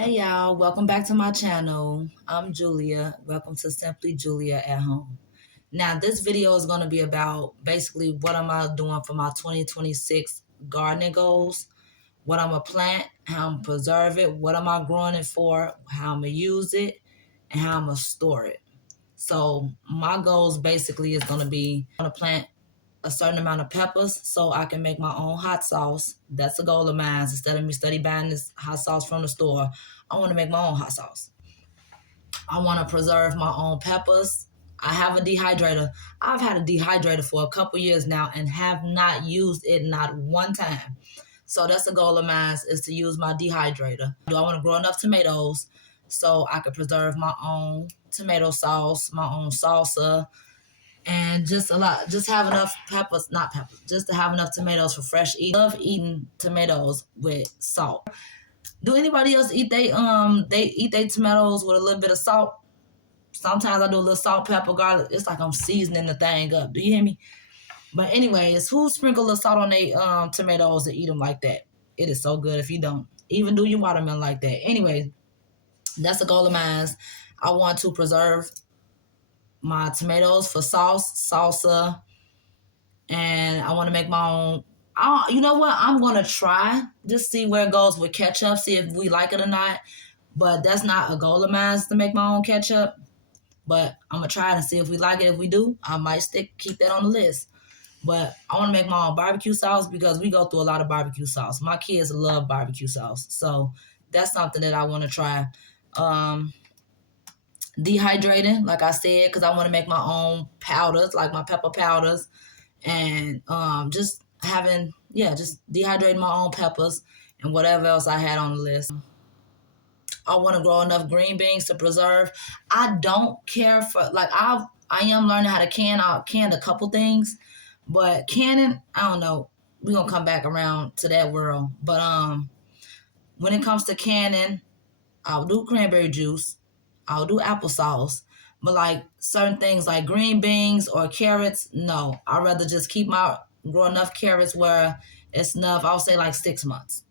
Hey y'all, welcome back to my channel. I'm Julia. Welcome to Simply Julia at Home. Now this video is going to be about basically what am I doing for my 2026 gardening goals, what I'm going to plant, how I'm going to preserve it, what am I growing it for, how I'm going to use it, and how I'm going to store it. So my goals basically is going to be I'm going to plant a certain amount of peppers so I can make my own hot sauce. That's a goal of mine. Instead of me study buying this hot sauce from the store, I want to make my own hot sauce. I want to preserve my own peppers. I have a dehydrator. I've had a dehydrator for a couple years now and have not used it not one time. So that's a goal of mine is to use my dehydrator. I want to grow enough tomatoes so I could preserve my own tomato sauce, my own salsa, and just have enough peppers, not peppers, just to have enough tomatoes for fresh eating. I love eating tomatoes with salt. Do anybody else eat they eat their tomatoes with a little bit of salt? Sometimes I do a little salt, pepper, garlic. It's like I'm seasoning the thing up. Do you hear me? But anyways, who sprinkle a little salt on their tomatoes and eat them like that? It is so good if you don't. Even do your watermelon like that. Anyway, that's a goal of mine. I want to preserve my tomatoes for sauce, salsa, and I want to make my own. You know what? I'm going to try, just see where it goes with ketchup, see if we like it or not. But that's not a goal of mine to make my own ketchup. But I'm going to try it and see if we like it. If we do, I might keep that on the list. But I want to make my own barbecue sauce because we go through a lot of barbecue sauce. My kids love barbecue sauce. So that's something that I want to try. Dehydrating, like I said, because I want to make my own powders, like my pepper powders. And just dehydrating my own peppers and whatever else I had on the list. I want to grow enough green beans to preserve. I don't care for I am learning how to can. I canned a couple things, but canning, I don't know. We're gonna come back around to that world. But when it comes to canning, I'll do cranberry juice, I'll do applesauce. But like certain things like green beans or carrots, no. I'd rather just grow enough carrots where it's enough. I'll say like 6 months.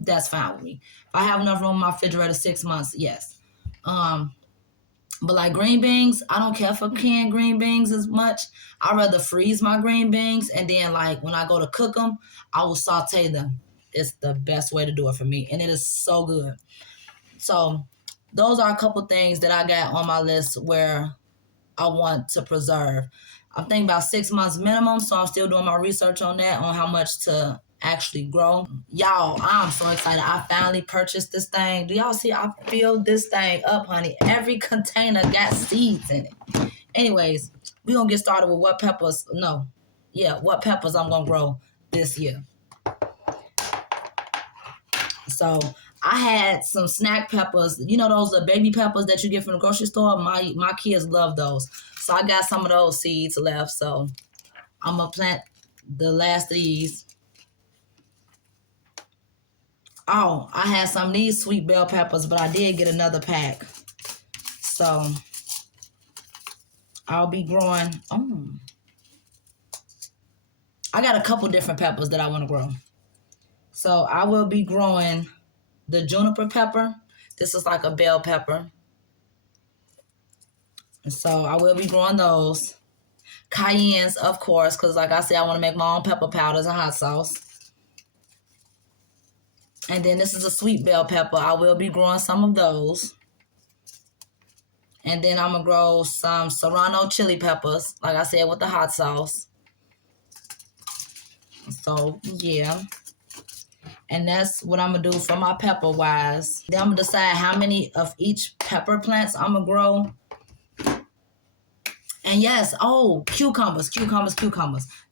That's fine with me. If I have enough room in my refrigerator, 6 months, yes. But like green beans, I don't care for canned green beans as much. I'd rather freeze my green beans and then like when I go to cook them, I will saute them. It's the best way to do it for me, and it is so good. So those are a couple things that I got on my list where I want to preserve. I'm thinking about 6 months minimum, so I'm still doing my research on that, on how much to actually grow. Y'all, I'm so excited. I finally purchased this thing. Do y'all see? I filled this thing up, honey. Every container got seeds in it. Anyways, we're going to get started with what peppers I'm going to grow this year. So I had some snack peppers. You know those baby peppers that you get from the grocery store? My kids love those. So I got some of those seeds left. So I'm going to plant the last of these. Oh, I had some of these sweet bell peppers, but I did get another pack. So I'll be growing. I got a couple different peppers that I want to grow. So I will be growing the juniper pepper. This is like a bell pepper. And so I will be growing those. Cayennes, of course, because like I said, I want to make my own pepper powders and hot sauce. And then this is a sweet bell pepper. I will be growing some of those. And then I'm going to grow some serrano chili peppers, like I said, with the hot sauce. So, yeah. And that's what I'm going to do for my pepper wise. Then I'm going to decide how many of each pepper plants I'm going to grow. And yes, cucumbers.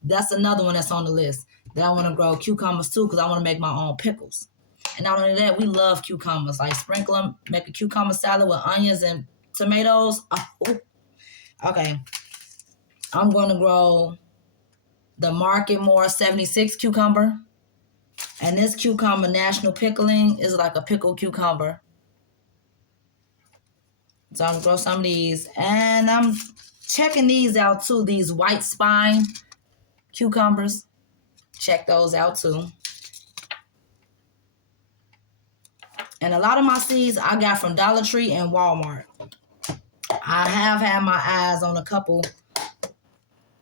That's another one that's on the list that I want to grow cucumbers too, because I want to make my own pickles. And not only that, we love cucumbers. Like sprinkle them, make a cucumber salad with onions and tomatoes. Oh. Okay. I'm going to grow the Market More 76 cucumber. And this cucumber, National Pickling, is like a pickled cucumber. So I'm going to grow some of these. And I'm checking these out too, these white spine cucumbers. Check those out too. And a lot of my seeds I got from Dollar Tree and Walmart. I have had my eyes on a couple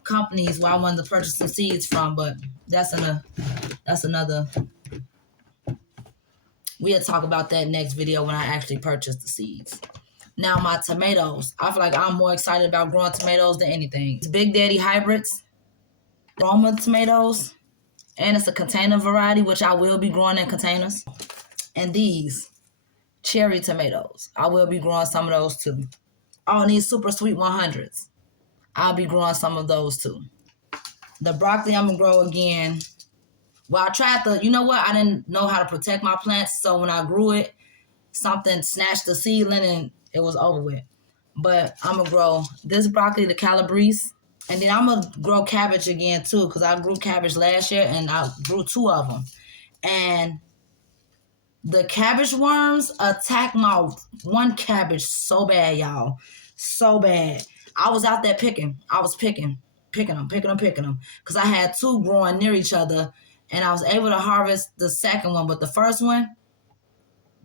companies where I wanted to purchase some seeds from, but that's another. We'll talk about that next video when I actually purchase the seeds. Now my tomatoes. I feel like I'm more excited about growing tomatoes than anything. It's Big Daddy hybrids, Roma tomatoes, and it's a container variety, which I will be growing in containers. And these cherry tomatoes. I will be growing some of those too. Oh, and these super sweet 100s. I'll be growing some of those too. The broccoli I'm gonna grow again. Well, I tried you know what? I didn't know how to protect my plants, so when I grew it, something snatched the seedling and it was over with. But I'm gonna grow this broccoli, the calabrese, and then I'm gonna grow cabbage again too, because I grew cabbage last year and I grew 2 of them. And the cabbage worms attacked my one cabbage so bad, y'all. So bad. I was out there picking. I was picking them. Because I had 2 growing near each other. And I was able to harvest the second one. But the first one,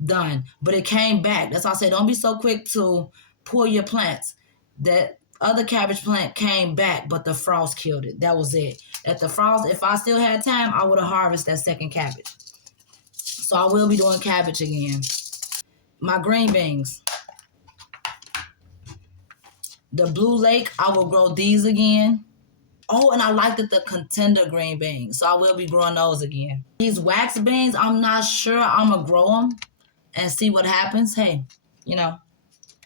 done. But it came back. That's why I said don't be so quick to pull your plants. That other cabbage plant came back, but the frost killed it. That was it. If I still had time, I would have harvested that second cabbage. So I will be doing cabbage again. My green beans. The Blue Lake, I will grow these again. Oh, and I liked the contender green beans. So I will be growing those again. These wax beans, I'm not sure I'm going to grow them and see what happens. Hey, you know.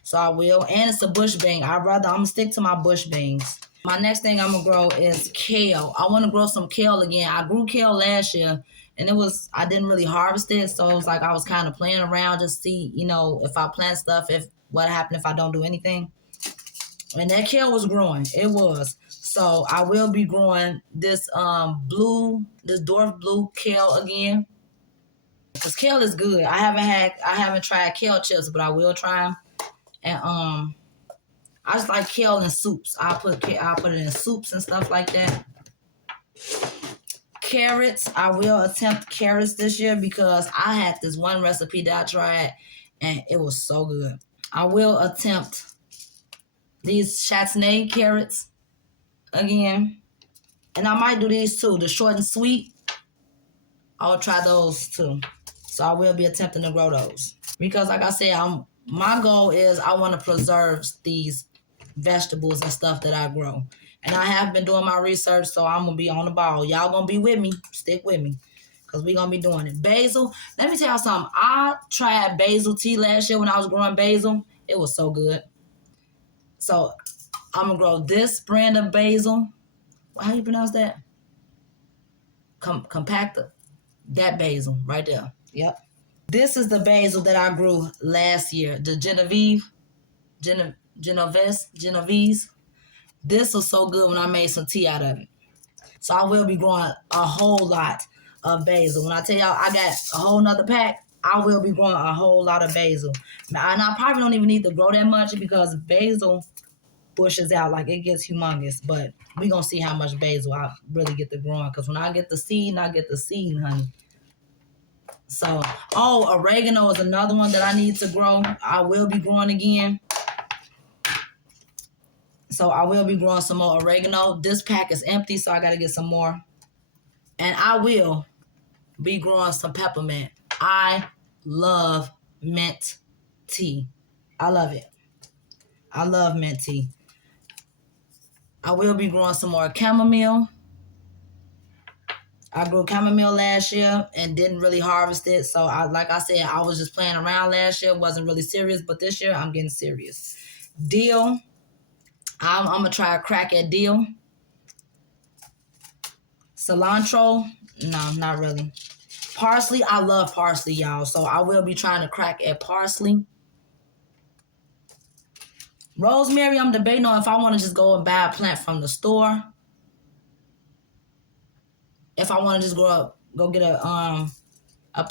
So I will. And it's a bush bean. I'm going to stick to my bush beans. My next thing I'm going to grow is kale. I want to grow some kale again. I grew kale last year. And I didn't really harvest it. So it was like I was kind of playing around just to see, if I plant stuff, what happened if I don't do anything. And that kale was growing. It was. So I will be growing this dwarf blue kale again. Because kale is good. I haven't tried kale chips, but I will try them. And I just like kale in soups. I'll put it in soups and stuff like that. Carrots, I will attempt carrots this year because I had this one recipe that I tried and it was so good. I will attempt these chutney carrots again. And I might do these too, the short and sweet. I'll try those too. So I will be attempting to grow those. Because like I said, my goal is I want to preserve these vegetables and stuff that I grow. And I have been doing my research, so I'm going to be on the ball. Y'all going to be with me. Stick with me. Because we're going to be doing it. Basil. Let me tell y'all something. I tried basil tea last year when I was growing basil. It was so good. So I'm going to grow this brand of basil. How do you pronounce that? Compacta. That basil right there. Yep. This is the basil that I grew last year. The Genovese. This was so good when I made some tea out of it. So I will be growing a whole lot of basil. When I tell y'all I got a whole nother pack, I will be growing a whole lot of basil. Now, and I probably don't even need to grow that much because basil bushes out. Like, it gets humongous. But we're going to see how much basil I really get to growing. Because when I get the seed, honey. So, oregano is another one that I need to grow. I will be growing again. So I will be growing some more oregano. This pack is empty, so I got to get some more. And I will be growing some peppermint. I love mint tea. I love it. I love mint tea. I will be growing some more chamomile. I grew chamomile last year and didn't really harvest it. So like I said, I was just playing around last year. Wasn't really serious, but this year I'm getting serious. Dill. I'm going to try a crack at dill. Cilantro. No, not really. Parsley. I love parsley, y'all. So I will be trying to crack at parsley. Rosemary, I'm debating on if I want to just go and buy a plant from the store. If I want to just go get a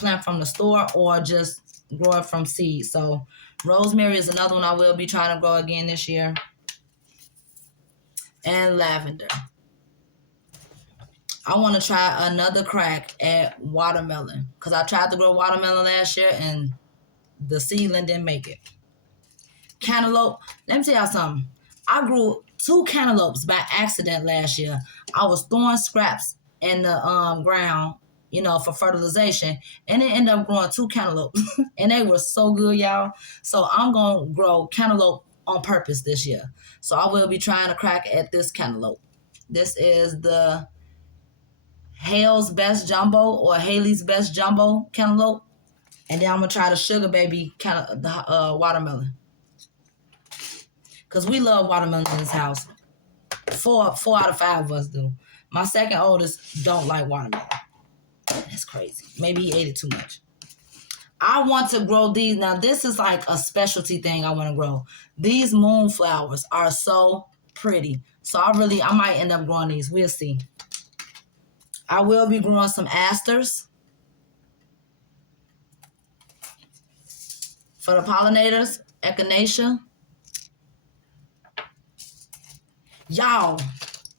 plant from the store or just grow it from seed. So rosemary is another one I will be trying to grow again this year. And lavender. I want to try another crack at watermelon because I tried to grow watermelon last year and the seedling didn't make it. Cantaloupe. Let me tell y'all something. I grew 2 cantaloupes by accident last year. I was throwing scraps in the ground, for fertilization, and it ended up growing 2 cantaloupes, and they were so good, y'all. So I'm gonna grow cantaloupe on purpose this year. So I will be trying to crack at this cantaloupe. This is the Hale's Best Jumbo or Haley's Best Jumbo cantaloupe, and then I'm gonna try the Sugar Baby the watermelon. Because we love watermelon in this house. Four out of 5 of us do. My second oldest don't like watermelon. That's crazy. Maybe he ate it too much. I want to grow these. Now, this is like a specialty thing I want to grow. These moonflowers are so pretty. So I might end up growing these. We'll see. I will be growing some asters for the pollinators. Echinacea. Y'all,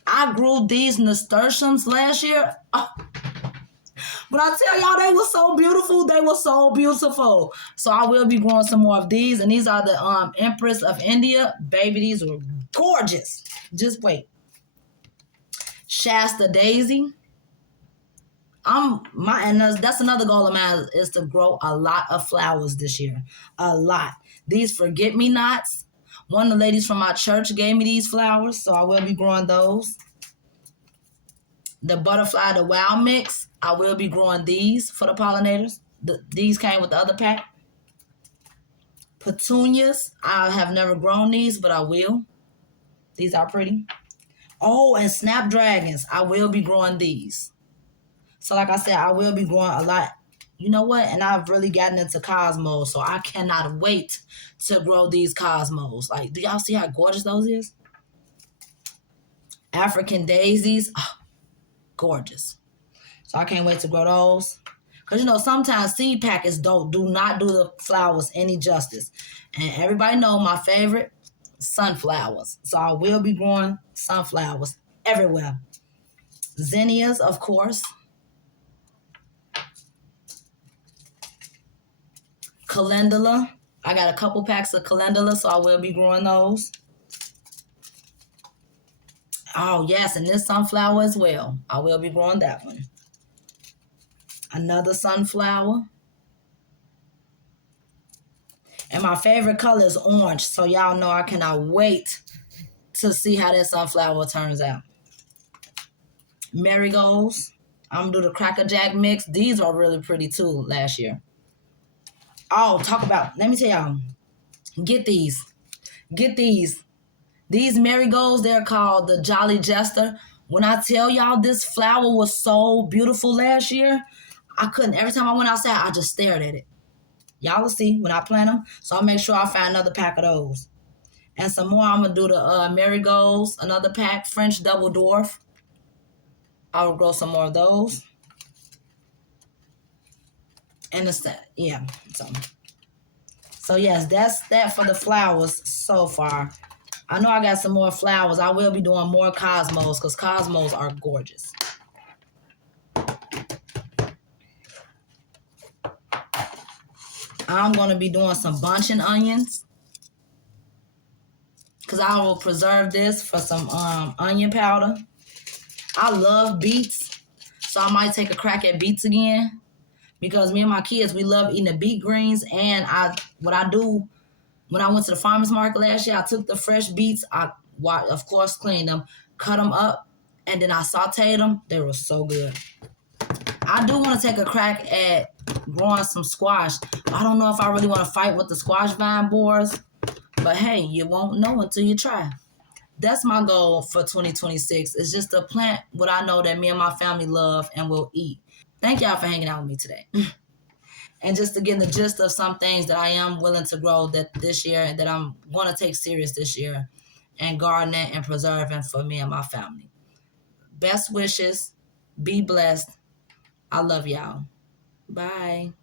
I grew these nasturtiums last year. Oh. But I tell y'all, they were so beautiful. They were so beautiful. So I will be growing some more of these. And these are the Empress of India. Baby, these were gorgeous. Just wait. Shasta Daisy. That's another goal of mine, is to grow a lot of flowers this year. A lot. These forget-me-nots. One of the ladies from my church gave me these flowers, so I will be growing those. The butterfly, the wild mix, I will be growing these for the pollinators. These came with the other pack. Petunias, I have never grown these, but I will. These are pretty. Oh, and snapdragons, I will be growing these. So like I said, I will be growing a lot. You know what? And I've really gotten into cosmos, so I cannot wait to grow these cosmos. Like, do y'all see how gorgeous those is? African daisies, gorgeous. So I can't wait to grow those. Because, sometimes seed packets do not do the flowers any justice. And everybody know my favorite, sunflowers. So I will be growing sunflowers everywhere. Zinnias, of course. Calendula. I got a couple packs of calendula, so I will be growing those. Oh, yes, and this sunflower as well. I will be growing that one. Another sunflower. And my favorite color is orange, so y'all know I cannot wait to see how that sunflower turns out. Marigolds. I'm going to do the Cracker Jack mix. These are really pretty too last year. Oh, let me tell y'all. Get these. These marigolds, they're called the Jolly Jester. When I tell y'all this flower was so beautiful last year, I couldn't. Every time I went outside, I just stared at it. Y'all will see when I plant them. So I'll make sure I find another pack of those. And some more, I'm going to do the marigolds, another pack, French Double Dwarf. I will grow some more of those. And So yes, that's that for the flowers so far. I know I got some more flowers. I will be doing more cosmos because cosmos are gorgeous. I'm going to be doing some bunching onions because I will preserve this for some onion powder. I love beets, so I might take a crack at beets again. Because me and my kids, we love eating the beet greens. And what I do, when I went to the farmer's market last year, I took the fresh beets. I, of course, cleaned them, cut them up, and then I sauteed them. They were so good. I do want to take a crack at growing some squash. I don't know if I really want to fight with the squash vine borers. But, hey, you won't know until you try. That's my goal for 2026. Is just to plant what I know that me and my family love and will eat. Thank y'all for hanging out with me today. And just to get the gist of some things that I am willing to grow this year and that I'm going to take serious this year and gardening and preserving for me and my family. Best wishes. Be blessed. I love y'all. Bye.